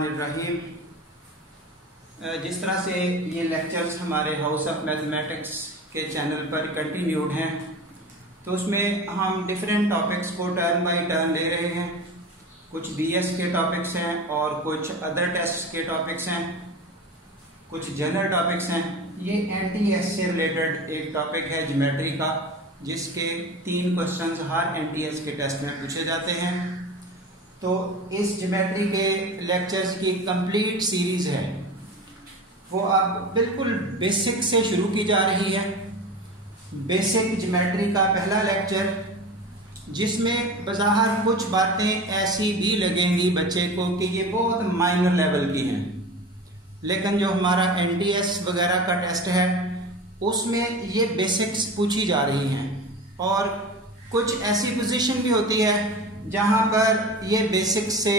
बिस्मिल्लाहिर्रहमानिर्रहीम। जिस तरह से ये लेक्चर्स हमारे हाउस ऑफ मैथमेटिक्स के चैनल पर कंटिन्यूड हैं, तो उसमें हम डिफरेंट टॉपिक्स को टर्न बाय टर्न ले रहे हैं। कुछ बीएस के टॉपिक्स हैं और कुछ अदर टेस्ट के टॉपिक्स हैं, कुछ जनरल टॉपिक्स हैं। ये एनटीएस से रिलेटेड एक टॉपिक है ज्योमेट्री का, जिसके 3 क्वेश्चंस हर एनटीएस के टेस्ट में पूछे जाते हैं। तो इस ज्योमेट्री के लेक्चर्स की कंप्लीट सीरीज है, वो अब बिल्कुल बेसिक से शुरू की जा रही है। बेसिक ज्योमेट्री का पहला लेक्चर, जिसमें बज़ाहिर कुछ बातें ऐसी भी लगेंगी बच्चे को कि ये बहुत माइनर लेवल की हैं, लेकिन जो हमारा एनटीएस वगैरह का टेस्ट है उसमें ये बेसिक्स पूछी जा रही हैं। और कुछ ऐसी पोजीशन भी होती है जहां पर ये बेसिक्स से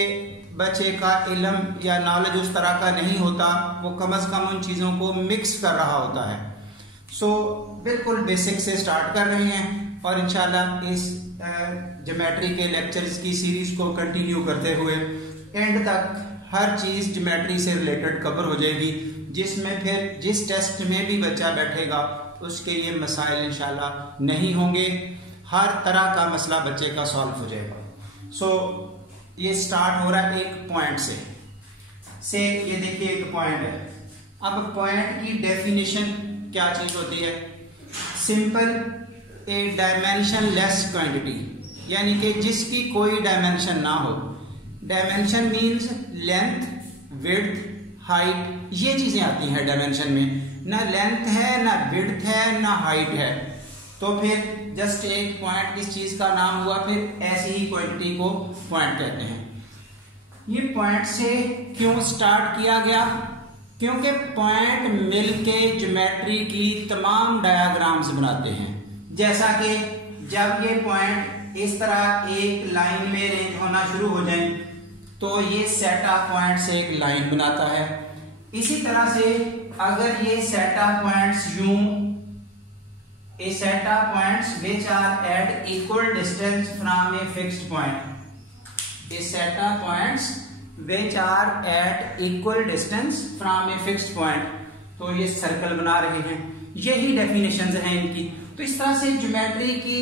बच्चे का इल्म या नॉलेज उस तरह का नहीं होता, वो कम से कम उन चीज़ों को मिक्स कर रहा होता है। सो बिल्कुल बेसिक से स्टार्ट कर रहे हैं और इंशाल्लाह इस ज्योमेट्री के लेक्चर्स की सीरीज को कंटिन्यू करते हुए एंड तक हर चीज़ ज्योमेट्री से रिलेटेड कवर हो जाएगी, जिसमें फिर जिस टेस्ट में भी बच्चा बैठेगा उसके ये मसाइल इंशाल्लाह नहीं होंगे। हर तरह का मसला बच्चे का सॉल्व हो जाएगा। सो ये स्टार्ट हो रहा है एक पॉइंट से ये देखिए एक पॉइंट है। अब पॉइंट की डेफिनेशन क्या चीज होती है? सिंपल ए डायमेंशन लेस क्वांटिटी, यानी कि जिसकी कोई डायमेंशन ना हो। Dimension means length, width, height, ये चीजें आती हैं डायमेंशन में। ना लेंथ है, ना विड्थ है, ना हाइट है, तो फिर जस्ट एक पॉइंट किस चीज का नाम हुआ, फिर ऐसी ही क्वांटिटी को पॉइंट कहते हैं। ये पॉइंट से क्यों स्टार्ट किया गया? क्योंकि पॉइंट मिलके ज्योमेट्री की तमाम डायग्राम्स बनाते हैं। जैसा कि जब ये पॉइंट इस तरह एक लाइन में अरेंज होना शुरू हो जाए तो ये सेट ऑफ पॉइंट से एक लाइन बनाता है। इसी तरह से अगर ये सेट ऑफ पॉइंट्स यूं, a set of points which are at equal distance from a fixed point, a set of points which are at equal distance from a fixed point, तो ये सर्कल बना रहे हैं। यही डेफिनेशंस हैं इनकी। तो इस तरह से ज्योमेट्री की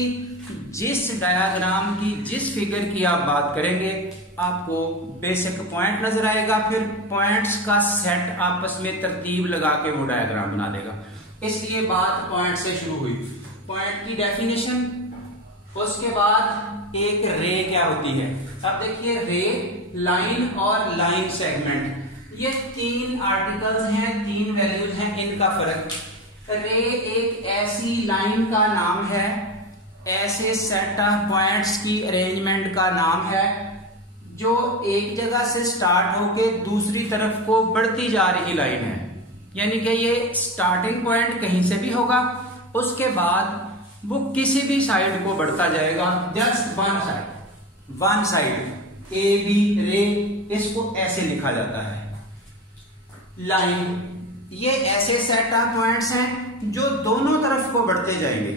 जिस डायग्राम की, जिस फिगर की आप बात करेंगे, आपको बेसिक पॉइंट नजर आएगा, फिर पॉइंट्स का सेट आपस में तरतीब लगा के वो डायग्राम बना देगा। इसलिए बात पॉइंट से शुरू हुई। पॉइंट की डेफिनेशन, उसके बाद एक रे क्या होती है। अब देखिए रे, लाइन और लाइन सेगमेंट, ये 3 आर्टिकल्स हैं, 3 वैल्यूज हैं, इनका फर्क। रे एक ऐसी लाइन का नाम है, ऐसे सेट ऑफ पॉइंट्स की अरेंजमेंट का नाम है जो एक जगह से स्टार्ट होके दूसरी तरफ को बढ़ती जा रही लाइन है। यानी कि ये स्टार्टिंग पॉइंट कहीं से भी होगा, उसके बाद वो किसी भी साइड को बढ़ता जाएगा, just one side A B ray, इसको ऐसे लिखा जाता है। लाइन, ये ऐसे सेट ऑफ पॉइंट्स हैं जो दोनों तरफ को बढ़ते जाएंगे।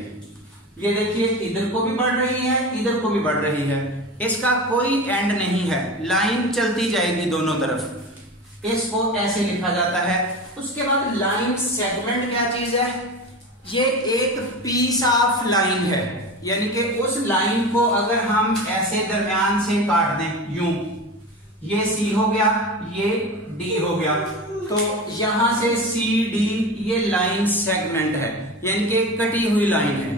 ये देखिए इधर को भी बढ़ रही है, इधर को भी बढ़ रही है, इसका कोई एंड नहीं है, लाइन चलती जाएगी दोनों तरफ, इसको ऐसे लिखा जाता है। उसके बाद लाइन सेगमेंट क्या चीज है? ये एक पीस ऑफ लाइन है, यानी कि उस लाइन को अगर हम ऐसे दरमियान से काट दें यूं, ये सी हो गया, ये डी हो गया, तो यहां से सी डी ये लाइन सेगमेंट है, यानी कि कटी हुई लाइन है,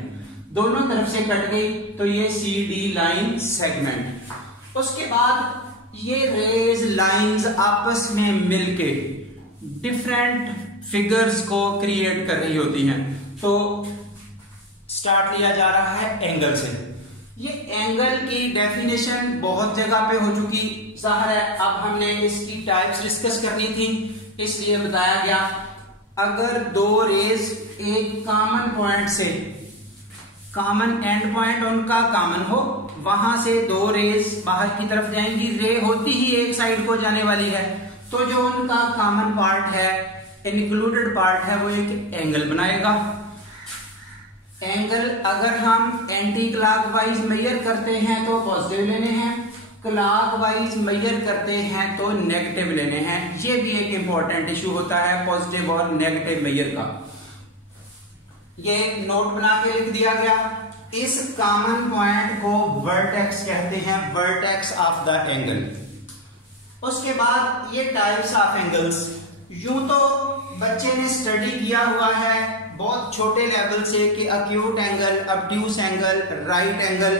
दोनों तरफ से कट गई, तो ये सी डी लाइन सेगमेंट। उसके बाद ये रेज लाइंस आपस में मिलके डिफरेंट फिगर्स को क्रिएट कर रही होती हैं। तो स्टार्ट लिया जा रहा है एंगल से। ये एंगल की डेफिनेशन बहुत जगह पे हो चुकी, जाहिर है अब हमने इसकी टाइप्स डिस्कस करनी थी, इसलिए बताया गया अगर 2 रेज एक कॉमन पॉइंट से, कॉमन एंड पॉइंट उनका कॉमन हो, वहां से 2 रेज बाहर की तरफ जाएंगी, रे होती ही एक साइड को जाने वाली है, तो जो उनका कॉमन पार्ट है, इंक्लूडेड पार्ट है, वो एक एंगल बनाएगा। एंगल अगर हम एंटी क्लॉकवाइज मेजर करते हैं तो पॉजिटिव लेने हैं, क्लॉकवाइज मेजर करते हैं तो नेगेटिव लेने हैं। ये भी एक इंपॉर्टेंट इशू होता है पॉजिटिव और नेगेटिव मेजर का। ये नोट बना के लिख दिया गया। इस कॉमन पॉइंट को वर्टेक्स कहते हैं, वर्टेक्स ऑफ द एंगल। उसके बाद ये टाइप्स ऑफ एंगल्स। यूं तो बच्चे ने स्टडी किया हुआ है बहुत छोटे लेवल से कि acute angle, obtuse angle, right angle,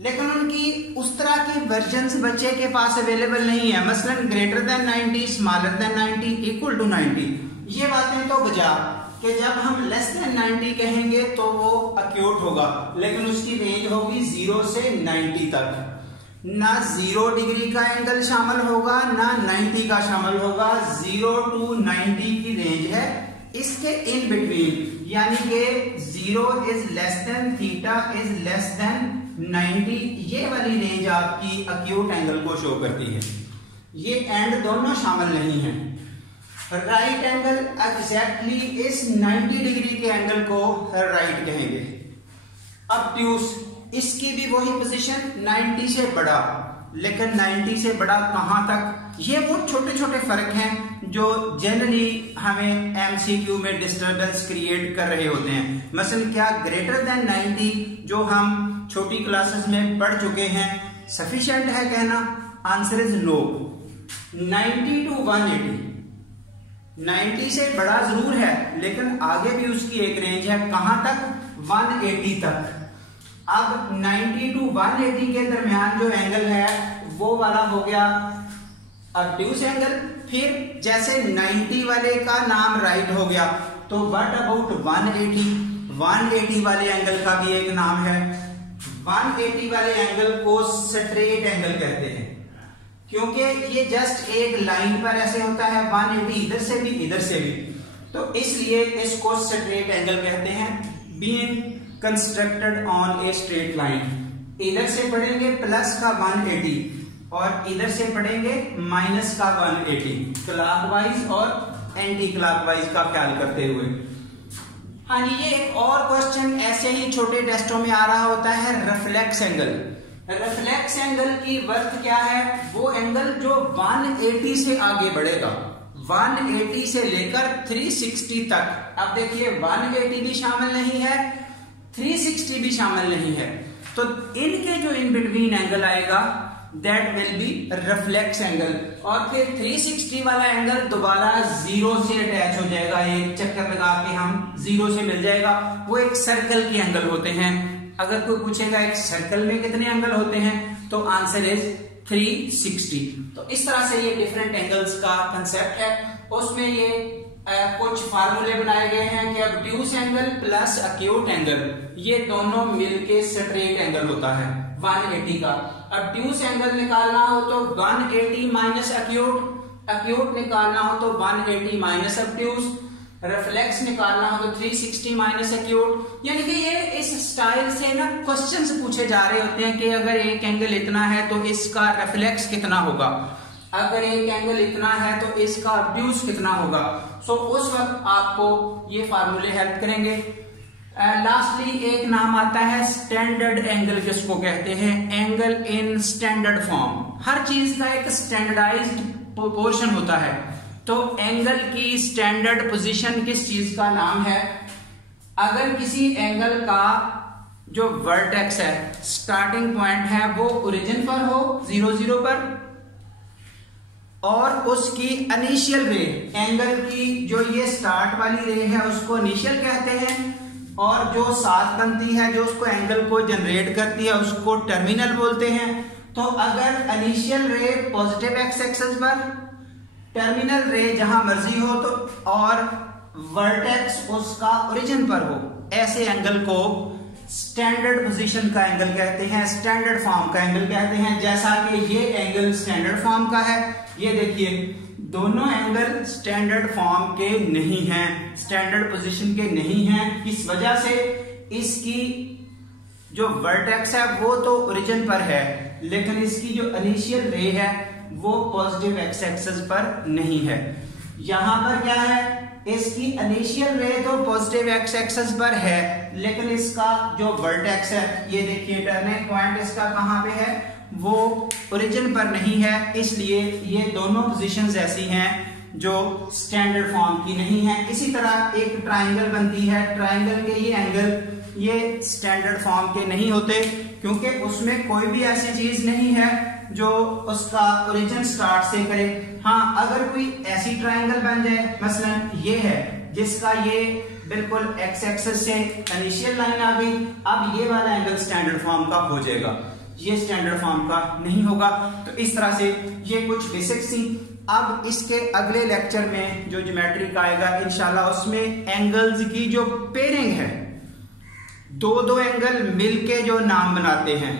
लेकिन उनकी उस तरह की वर्जन्स बच्चे के पास अवेलेबल नहीं है। मसलन greater than 90, smaller than 90, equal to 90। ये बातें तो बजा कि जब हम लेस देन 90 कहेंगे तो वो एक्यूट होगा, लेकिन उसकी रेंज होगी 0 से 90 तक। ना 0 डिग्री का एंगल शामिल होगा, ना 90 का शामिल होगा। 0 to 90 की रेंज है। इसके इन बिटवीन यानी कि 0 is less than, theta is less than 90, ये वाली रेंज आपकी एक्यूट एंगल को शो करती है। ये एंड दोनों शामिल नहीं है। राइट एंगल एग्जैक्टली इस 90 डिग्री के एंगल को राइट कहेंगे। ऑब्ट्यूस, इसकी भी वही पोजीशन 90 से बड़ा, लेकिन 90 से बड़ा कहां तक, ये वो छोटे छोटे फर्क हैं जो जनरली हमें एमसीक्यू में डिस्टरबेंस क्रिएट कर रहे होते हैं। मसलन क्या ग्रेटर देन 90 जो हम छोटी क्लासेस में पढ़ चुके हैं सफिशिएंट है कहना? Answer is no. 90 to 180, 90 से बड़ा जरूर है, लेकिन आगे भी उसकी एक रेंज है। कहां तक? 180 तक। अब 90 to 180 के दरमियान जो एंगल है वो वाला हो गया ऑब्ट्यूस एंगल। फिर जैसे 90 वाले का नाम राइट हो गया, तो व्हाट अबाउट 180? 180 वाले एंगल का भी एक नाम है। 180 वाले एंगल को स्ट्रेट एंगल कहते हैं, क्योंकि ये जस्ट एक लाइन पर ऐसे होता है, 180 इधर से भी इधर से भी, तो इसलिए इसको स्ट्रेट एंगल कहते हैं। Being constructed on a straight line. इधर से पढ़ेंगे प्लस का 180 और इधर से पढ़ेंगे माइनस का 180, क्लॉकवाइज और एंटी क्लॉकवाइज का ख्याल करते हुए। हाँ जी, ये एक और क्वेश्चन ऐसे ही छोटे टेस्टों में आ रहा होता है, रिफ्लेक्स एंगल। रिफ्लेक्स एंगल की वर्थ क्या है? वो एंगल जो 180 से आगे बढ़ेगा, 180 से लेकर 360 तक। अब देखिए 180 भी शामिल नहीं है, 360 भी शामिल नहीं है, तो इनके जो इन बिटवीन एंगल आएगा that will be reflex angle. और फिर 360 वाला एंगल दोबारा 0 से अटैच हो जाएगा, एक चक्कर लगा के हम 0 से मिल जाएगा। वो एक सर्कल के एंगल होते हैं। अगर कोई पूछेगा एक सर्कल में कितने एंगल होते हैं, तो आंसर इज 360। तो इस तरह से ये डिफरेंट एंगल्स का कंसेप्ट है। उसमें ये कुछ फार्मूले बनाए गए हैं कि obtuse angle plus acute angle, ये दोनों मिलके स्ट्रेट एंगल होता है 180 का। ऑब्ट्यूस एंगल निकालना हो तो 180 माइनस एक्यूट, एक्यूट निकालना हो तो 180 माइनस ऑब्ट्यूस, रिफ्लेक्स निकालना हो तो 360 माइनस एक्यूट। यानी कि ये इस स्टाइल से ना क्वेश्चंस पूछे जा रहे होते हैं कि अगर एक एंगल इतना है तो इसका रिफ्लेक्स कितना होगा, अगर एक एंगल इतना है तो इसका ऑब्ट्यूस कितना होगा। सो उस वक्त आपको ये फार्मूले हेल्प करेंगे। लास्टली एक नाम आता है स्टैंडर्ड एंगल, जिसको कहते हैं एंगल इन स्टैंडर्ड फॉर्म। हर चीज का एक स्टैंडर्डाइज्ड प्रोपोर्शन होता है, तो एंगल की स्टैंडर्ड पोजीशन किस चीज का नाम है? अगर किसी एंगल का जो वर्टेक्स है, स्टार्टिंग पॉइंट है, वो ओरिजिन पर हो 0 0 पर, और उसकी इनिशियल रे, एंगल की जो ये स्टार्ट वाली रे है उसको इनिशियल कहते हैं, और जो सात बनती है जो उसको एंगल को जनरेट करती है उसको टर्मिनल बोलते हैं। तो अगर इनिशियल रे पॉजिटिव एक्स एक्सिस पर, टर्मिनल रे जहां मर्जी हो तो, और वर्टेक्स उसका ओरिजिन पर हो, ऐसे एंगल को स्टैंडर्ड पोजीशन का एंगल कहते हैं, स्टैंडर्ड फॉर्म का एंगल कहते हैं। जैसा कि ये एंगल स्टैंडर्ड फॉर्म का है, ये देखिए दोनों एंगल स्टैंडर्ड फॉर्म के नहीं हैं, स्टैंडर्ड पोजीशन के नहीं हैं। किस वजह से? इसकी जो वर्टेक्स है वो तो ओरिजिन पर है, लेकिन इसकी जो इनिशियल रे है वो पॉजिटिव एक्स एक्सिस पर नहीं है। यहां पर क्या है? इसकी इनिशियल रे तो पॉजिटिव एक्स एक्सिस पर है, लेकिन इसका जो वर्टेक्स है, ये देखिए टर्निंग पॉइंट इसका कहां पे है? वो ओरिजिन पर नहीं है, इसलिए ये दोनों पोजीशंस ऐसी हैं जो स्टैंडर्ड फॉर्म की नहीं है। इसी तरह एक ट्राइंगल बनती है, ट्राइंगल के ये एंगल ये स्टैंडर्ड फॉर्म के नहीं होते, क्योंकि उसमें कोई भी ऐसी चीज नहीं है जो उसका ओरिजिन स्टार्ट से करे। हाँ, अगर कोई ऐसी ट्राइंगल बन जाए, मसलन ये है जिसका ये बिल्कुल एक्स एक्सिस से इनिशियल लाइन आ गई, अब ये वाला एंगल स्टैंडर्ड फॉर्म का हो जाएगा, ये स्टैंडर्ड फॉर्म का नहीं होगा। तो इस तरह से ये कुछ बेसिक्स थी। अब इसके अगले लेक्चर में जो ज्योमेट्री का आएगा इंशाल्लाह, उसमें एंगल्स की जो पेयरिंग है, दो एंगल मिलके जो नाम बनाते हैं,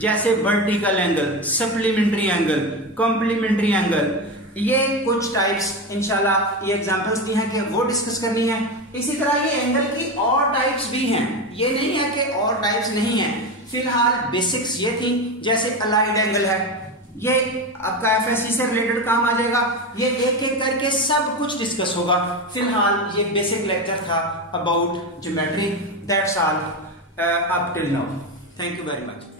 जैसे vertical angle, supplementary angle, complementary angle, ये कुछ टाइप्स इंशाल्लाह ये एग्जांपल्स दी हैं कि वो डिस्कस करनी है। इसी तरह ये एंगल की और टाइप्स भी हैं, ये नहीं है कि और टाइप्स नहीं है। फिलहाल बेसिक्स ये थी, जैसे अलाइड एंगल है, ये आपका एफएससी से रिलेटेड काम आ जाएगा, ये एक एक करके सब कुछ डिस्कस होगा। फिलहाल ये बेसिक लेक्चर था about geometry. That's all up till now. Thank you very much.